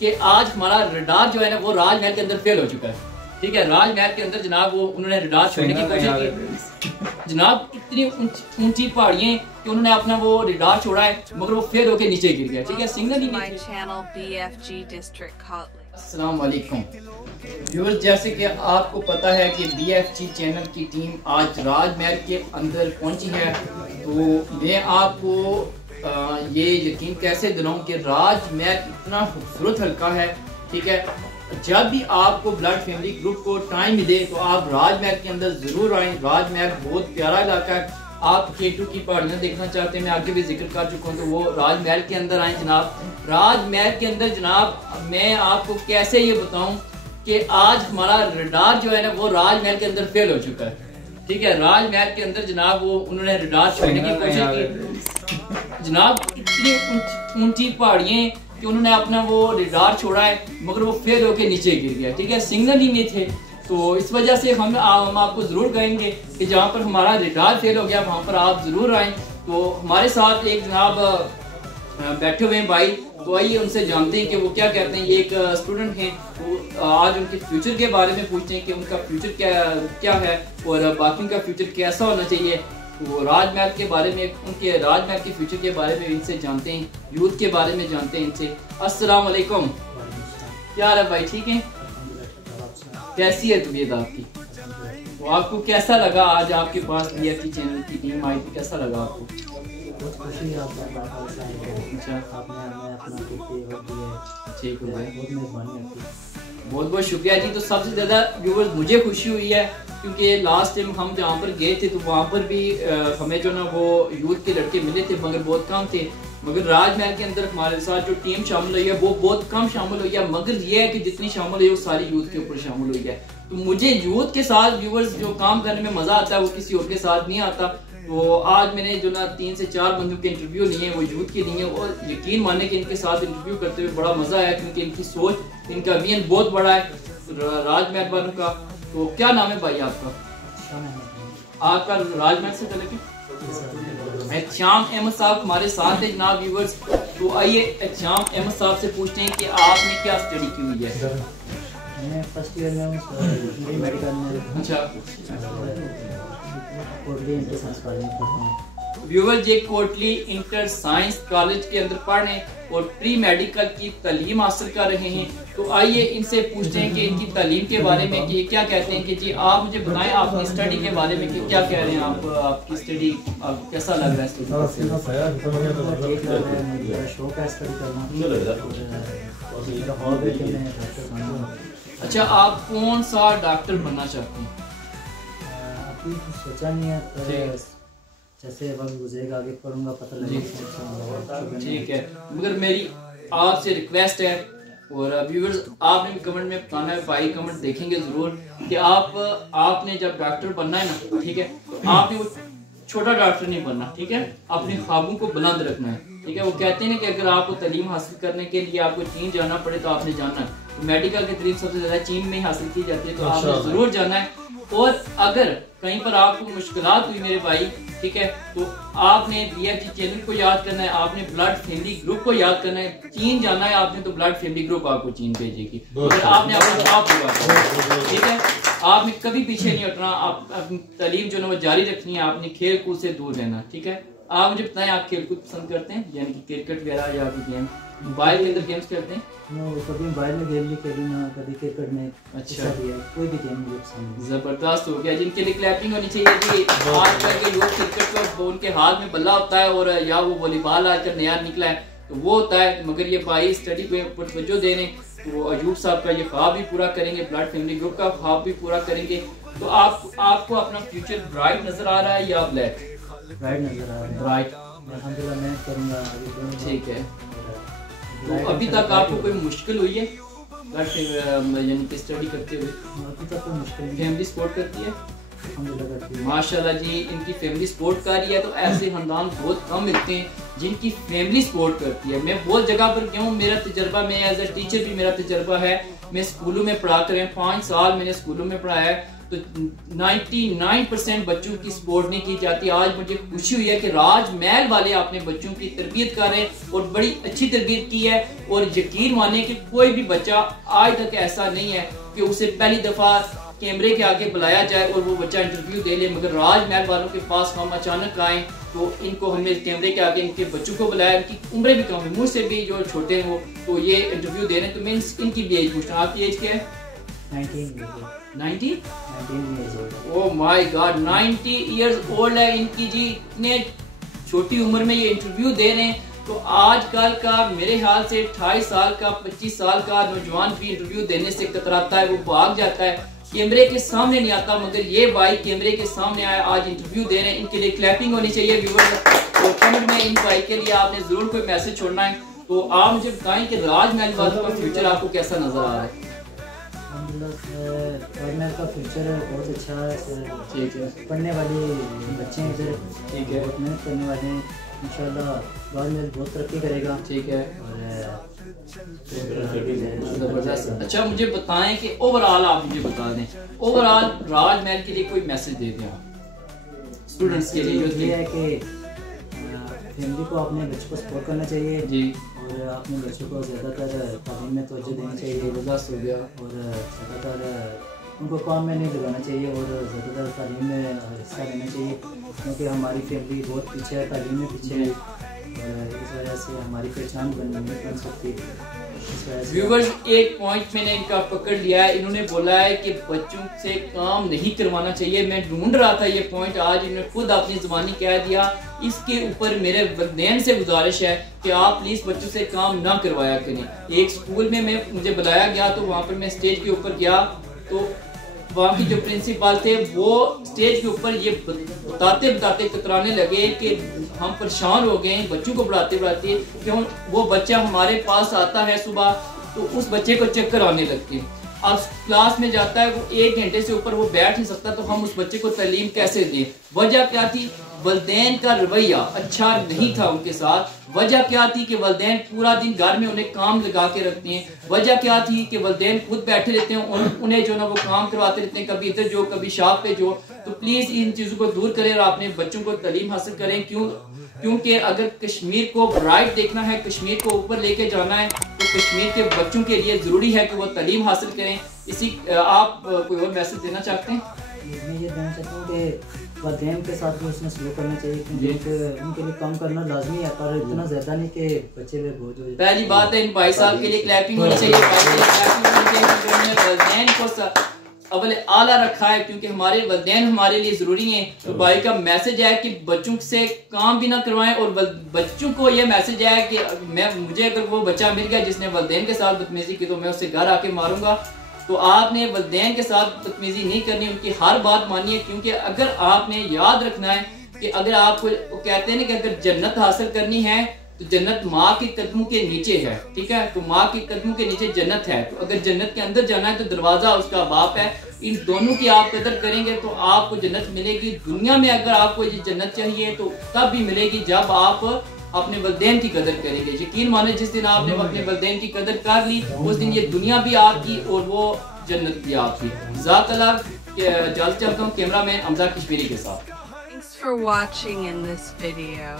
कि आज हमारा रडार जो है ना वो राजमहल के अंदर फेल हो चुका है। ठीक है, राजमहल के अंदर जनाब वो उन्होंने रडार छोड़ने की कोशिश की। जनाब इतनी ऊंची पहाड़ियां कि उन्होंने अपना वो रडार छोड़ा है मगर वो फेल होके नीचे गिर गया। ठीक है, सिग्नल ही नहीं। अस्सलाम वालेकुम व्यूअर्स, जैसे कि आपको पता है कि BFG चैनल की टीम आज राजमहल के अंदर पहुंची है, तो मैं आपको ये यकीन कैसे दिलाऊं कि राजमहल इतना खूबसूरत हल्का है। ठीक है, जब भी आपको ब्लड फैमिली ग्रुप को टाइम मिले तो आप राजमहल के अंदर जरूर आए। राजमहल बहुत प्यारा इलाका है। आप K2 की पहाड़ियाँ देखना चाहते हैं, मैं आगे भी जिक्र कर चुका हूँ, तो वो राजमहल के अंदर आए जनाब। राजमहल के अंदर जनाब मैं आपको कैसे ये बताऊं कि आज हमारा रडार जो है ना वो राजमहल के अंदर फेल हो चुका है। ठीक है, राजमहल के अंदर जनाब वो उन्होंने रडार छोड़ने की कोशिश की। जनाब इतनी ऊंची पहाड़ियाँ कि उन्होंने अपना वो रडार छोड़ा है मगर वो फेल होके नीचे गिर गया। ठीक है, सिग्नल ही नहीं थे, तो इस वजह से हम आपको जरूर कहेंगे कि जहाँ पर हमारा रडार फेल हो गया वहाँ पर आप जरूर आए। तो हमारे साथ एक जनाब बैठे हुए हैं भाई, तो आइए उनसे जानते हैं कि वो क्या कहते हैं। ये एक स्टूडेंट हैं, तो आज उनके फ्यूचर के बारे में पूछते हैं कि उनका फ्यूचर क्या है और बाकी का फ्यूचर कैसा होना चाहिए। तो राजमहल के बारे में, उनके राजमहल के फ्यूचर के बारे में इनसे जानते हैं, यूथ के बारे में जानते हैं इनसे। अस्सलाम वालेकुम, क्या हाल है भाई, ठीक है? कैसी है तबीयत आपकी? तो आपको कैसा लगा आज आपके पास BFG चैनल की टीम आई थी, कैसा लगा आपको? बहुत खुशी है आपका। अच्छा, आपने हमें अपना ठीक है, बहुत मेहरबानी आपकी, बहुत बहुत शुक्रिया जी। तो सबसे ज़्यादा व्यूअर्स मुझे खुशी हुई है क्योंकि लास्ट टाइम हम जहाँ पर गए थे तो वहाँ पर भी हमें जो ना वो यूथ के लड़के मिले थे मगर बहुत कम थे। मगर राजमहल के अंदर हमारे साथ जो टीम शामिल हुई है वो बहुत कम शामिल हुई है, मगर ये है कि जितनी शामिल हुई है वो सारी यूथ के ऊपर शामिल हुई है। तो मुझे यूथ के साथ व्यूअर्स जो काम करने में मजा आता है वो किसी और के साथ नहीं आता। तो आज मैंने जो ना 3 से 4 बंदों के इंटरव्यू लिए हैं, वो यूथ के लिए, और यकीन माने कि इनके साथ इंटरव्यू करते हुए बड़ा मजा आया क्योंकि इनकी सोच, इनका विजन बहुत बड़ा है राजमहल वालों का। तो क्या नाम है भाई आपका? आपका राजमहल से चले श्याम अहमद साहब हमारे साथ है जनाब व्यूअर्स। तो आइए श्याम अहमद साहब से पूछते हैं कि आपने क्या स्टडी की हुई है? मैं फर्स्ट ईयर में हूँ मेडिकल में। अच्छा, कोटली इंटर साइंस कॉलेज में पढ़ता हूँ। व्यूअर्स ये कोटली इंटर साइंस कॉलेज के अंदर पढ़ रहे हैं और प्री मेडिकल की तालीम हासिल कर रहे हैं। तो आइए इनसे पूछते हैं कि इनकी तालीम के बारे में कि क्या कहते हैं। कि जी आप मुझे बताएं अपनी स्टडी के बारे में कि क्या कह रहे हैं आप, आपकी स्टडी कैसा लग रहा है? शौक है स्टडी करना। अच्छा, आप कौन सा डॉक्टर बनना चाहते हैं? अभी सोचा नहीं है, जैसे वक्त गुजरेगा आगे पढ़ूंगा पता लगेगा। ठीक है, मगर मेरी आपसे रिक्वेस्ट है और व्यूअर्स आपने भी कमेंट में बताना है, भाई कमेंट देखेंगे जरूर कि आपने जब डॉक्टर बनना है ना, ठीक है, तो आपने वो छोटा डॉक्टर नहीं बनना। ठीक है, अपने ख्वाबों को बुलंद रखना है। ठीक है, वो कहते हैं ना कि अगर आपको तालीम हासिल करने के लिए आपको चीन जाना पड़े तो आपने जाना है। तो मेडिकल की तालीम सबसे ज्यादा चीन में ही हासिल की जाती है, तो आपने जरूर जाना है। और अगर कहीं पर आपको मुश्किलात हुई मेरे भाई, ठीक है, तो आपने BFG चैनल को याद करना है, आपने ब्लड फैमिली ग्रुप को याद करना है। चीन जाना है आपने तो ब्लड फैमिली ग्रुप आपको चीन भेजेगी, और आपने अपना जॉब पूरा करना। ठीक है, आपने कभी पीछे नहीं हटना, आप अपनी तालीम जो है वो जारी रखनी है, आपने खेल कूद से दूर रहना। ठीक है, आप मुझे बताएं आप खेल कूद पसंद करते हैं, यानी कि क्रिकेट वगैरह या फिर गेम मोबाइल के अंदर गेम्स खेलते हैं? कभी मोबाइल में गेम नहीं खेली ना कभी क्रिकेट में। अच्छा, कोई भी गेम मुझे पसंद है। जबरदस्त हो गया, जिनके लिए क्लैपिंग होनी चाहिए जी। आजकल के लोग क्रिकेट को उनके हाथ में बल्ला होता है और या वो वॉलीबॉल आजकल नया निकला है तो वो होता है, मगर ये भाई स्टडी पे तवज्जो देने तो अयूब साहब का ये ख्वाब भी पूरा करेंगे, ब्लड फैमिली ग्रुप का ख्वाब भी पूरा करेंगे। तो आपको अपना फ्यूचर ब्राइट नजर आ रहा है या ब्लैक? ब्राइट नजर आ रहा है। ब्राइट, अल्हम्दुलिल्लाह मैं करूंगा। ठीक है, तो अभी तक आपको कोई मुश्किल हुई है ब्लड यानी कि स्टडी करते हुए? अभी तक कोई मुश्किल नहीं। फैमिली सपोर्ट करती है? माशाल्लाह जी, इनकी फैमिली सपोर्ट कर रही है। तो ऐसे खानदान बहुत कम मिलते हैं जिनकी फैमिली सपोर्ट करती है। मैं बहुत जगह पर गया हूँ, मेरा तजर्बा, मैं एज अ टीचर भी मेरा तजर्बा है, मैं स्कूलों में पढ़ा कर 5 साल मैंने स्कूलों में पढ़ाया है, तो 99% बच्चों की सपोर्ट नहीं की जाती। आज मुझे खुशी हुई है कि राजमहल वाले अपने बच्चों की तरबियत कर रहे हैं और बड़ी अच्छी तरबियत की है। और यकीन माने कि कोई भी बच्चा आज तक ऐसा नहीं है कि उसे पहली दफा कैमरे के आगे बुलाया जाए और वो बच्चा इंटरव्यू दे ले। मगर राजमहल वालों के पास हम अचानक आए तो इनको हमने कैमरे के आगे इनके बच्चों को बुलाया, इनकी उम्रें भी कम है, मुझसे भी जो छोटे हैं वो, तो ये इंटरव्यू दे रहे हैं। तो मैं इनकी भी एज पूछता हूँ, आपकी एज क्या है? 19 oh my God, 90 years old है इनकी जी। इतने छोटी उम्र में ये इंटरव्यू दे रहे हैं। तो आजकल का मेरे ख्याल से 28 साल का 25 साल का नौजवान भी इंटरव्यू देने से कतराता है, वो भाग जाता है, कैमरे के सामने नहीं आता। मगर ये भाई कैमरे के सामने आए, आज इंटरव्यू दे रहे हैं, इनके लिए क्लैपिंग होनी चाहिए व्यूअर्स। तो कमेंट में इन भाई के लिए आपने जरूर कोई मैसेज छोड़ना है। तो आप मुझे बताएं कि राजमहल वालों का फ्यूचर आपको कैसा नजर आ रहा है? राजमहल का फ्यूचर बहुत अच्छा है। ठीक है, पढ़ने वाले बच्चे हैं इधर, ठीक है, बहुत मेहनत करने वाले हैं, इंशाल्लाह राजमहल बहुत तरक्की करेगा। ठीक है, जबरदस्त। अच्छा मुझे बताएं कि ओवरऑल आप मुझे बता दें, ओवरऑल राजमहल के लिए कोई मैसेज दे दें आप स्टूडेंट्स के लिए। ये है कि फैमिली को अपने बच्चों को सपोर्ट करना चाहिए जी, और अपने बच्चों को ज़्यादातर तालीम में तवज्जो देनी चाहिए। जबरदस्त हो गया। और ज़्यादातर उनको काम में नहीं लगाना चाहिए और ज़्यादातर तालीम में हिस्सा लेना चाहिए, क्योंकि हमारी फैमिली बहुत पीछे है, तालीम में पीछे है, और इस वजह से हमारी पहचान बन सकती है। व्यूअर्स, एक पॉइंट मैंने इनका पकड़ लिया है, इन्होंने बोला है कि बच्चों से काम नहीं करवाना चाहिए। मैं ढूंढ रहा था ये पॉइंट, आज इन्होंने खुद अपनी जुबानी कह दिया। इसके ऊपर मेरे वलदैन से गुजारिश है कि आप प्लीज बच्चों से काम ना करवाया करें। एक स्कूल में मुझे बुलाया गया, तो वहाँ पर मैं स्टेज के ऊपर गया, तो वहाँ की जो प्रिंसिपल थे वो स्टेज के ऊपर ये बताते बताते कतराने लगे कि हम परेशान हो गए बच्चों को पढ़ाते पढ़ाते, क्यों वो बच्चा हमारे पास आता है सुबह तो उस बच्चे को चक्कर आने लगते हैं। अब क्लास में जाता है, वो 1 घंटे से ऊपर वो बैठ नहीं सकता, तो हम उस बच्चे को तालीम कैसे दें? वजह क्या थी? वलदैन का रवैया अच्छा नहीं था उनके साथ। वजह क्या थी कि वलदैन पूरा दिन घर में उन्हें काम लगा के रखते हैं। वजह क्या थी कि वलदैन खुद बैठे रहते हैं, उन्हें जो ना वो काम करवाते रहते हैं, कभी इधर जो कभी शॉप पे जो। तो प्लीज इन चीजों को दूर करें और अपने बच्चों को तालीम हासिल करें। क्योंकि अगर कश्मीर को ब्राइट देखना है, कश्मीर को ऊपर लेके जाना है, तो कश्मीर के बच्चों के लिए जरूरी है कि वो तालीम हासिल करें। इसी आप कोई और मैसेज देना चाहते हैं? मैं ये देना चाहता हूँ कि वालिदैन के साथ भी उसने सलूक करना चाहिए, क्योंकि उनके लिए काम करना लाजमी है, पर इतना ज्यादा नहीं कि बच्चे पे बोझ हो जाए। पहली बात है इन भाई साहब के लिए क्लैपिंग होनी चाहिए, वालिदैन को अव्वल आला रखा है, क्योंकि हमारे वालिदैन हमारे लिए जरूरी हैं। तो भाई का मैसेज है कि बच्चों से काम भी ना करवाएं, और बच्चों को ये मैसेज है कि मुझे अगर वो बच्चा मिल गया जिसने वालिदैन के साथ बदतमीजी की, तो मैं उससे घर आके मारूंगा। तो आपने वालिदैन के साथ बदतमीजी नहीं करनी, उनकी हर बात मानिए। क्योंकि अगर आपने याद रखना है कि अगर आपको कहते हैं ना कि अगर जन्नत हासिल करनी है तो जन्नत माँ के कदमों के नीचे है, ठीक है? तो माँ के कदमों के नीचे जन्नत है। तो अगर जन्नत के अंदर जाना है तो दरवाजा उसका बाप है। इन दोनों की आप कदर करेंगे तो आपको जन्नत मिलेगी। दुनिया में अगर आपको ये जन्नत चाहिए तो तब भी मिलेगी जब आप अपने वालिदैन की कदर करेंगे। यकीन माने जिस दिन आपने अपने वालिदैन की कदर कर ली, उस दिन ये दुनिया भी आपकी और वो जन्नत भी आपकी। ज़ाकल्लाह, इजाज़त चाहता हूँ कैमरामैन हमजा कश्मीरी के साथ। Thanks for watching in this video.